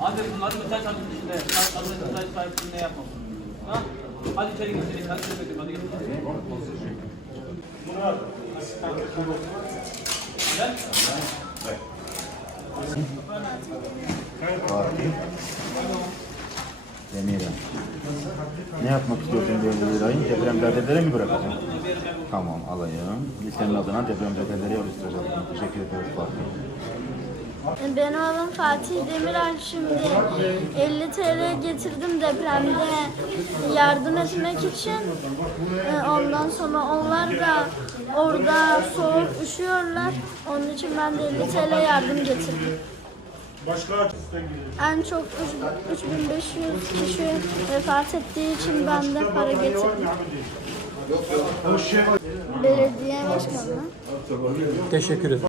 Abi bunları özel sandık içinde. Adres özel sahipliğinde yapmam. Ha? Hadi içeri gir. Hadi içeri götür. Hadi git. Gel. Fatih. Demire. Ne yapmak istiyorsun 50 lirayı? Depremzedelere mi bırakacaksın? Tamam alayım. Lisenin adına depremzedelere yol isteyeceğim. Benim adım Fatih Demirel şimdi 50 TL getirdim depremde yardım etmek için. Ee, Ondan sonra onlar da orada soğuk üşüyorlar. Onun için ben de 50 TL yardım getirdim. En çok üç- 3500 kişi vefat ettiği için ben de para getirdim. Belediye başkanı. Teşekkür ederim.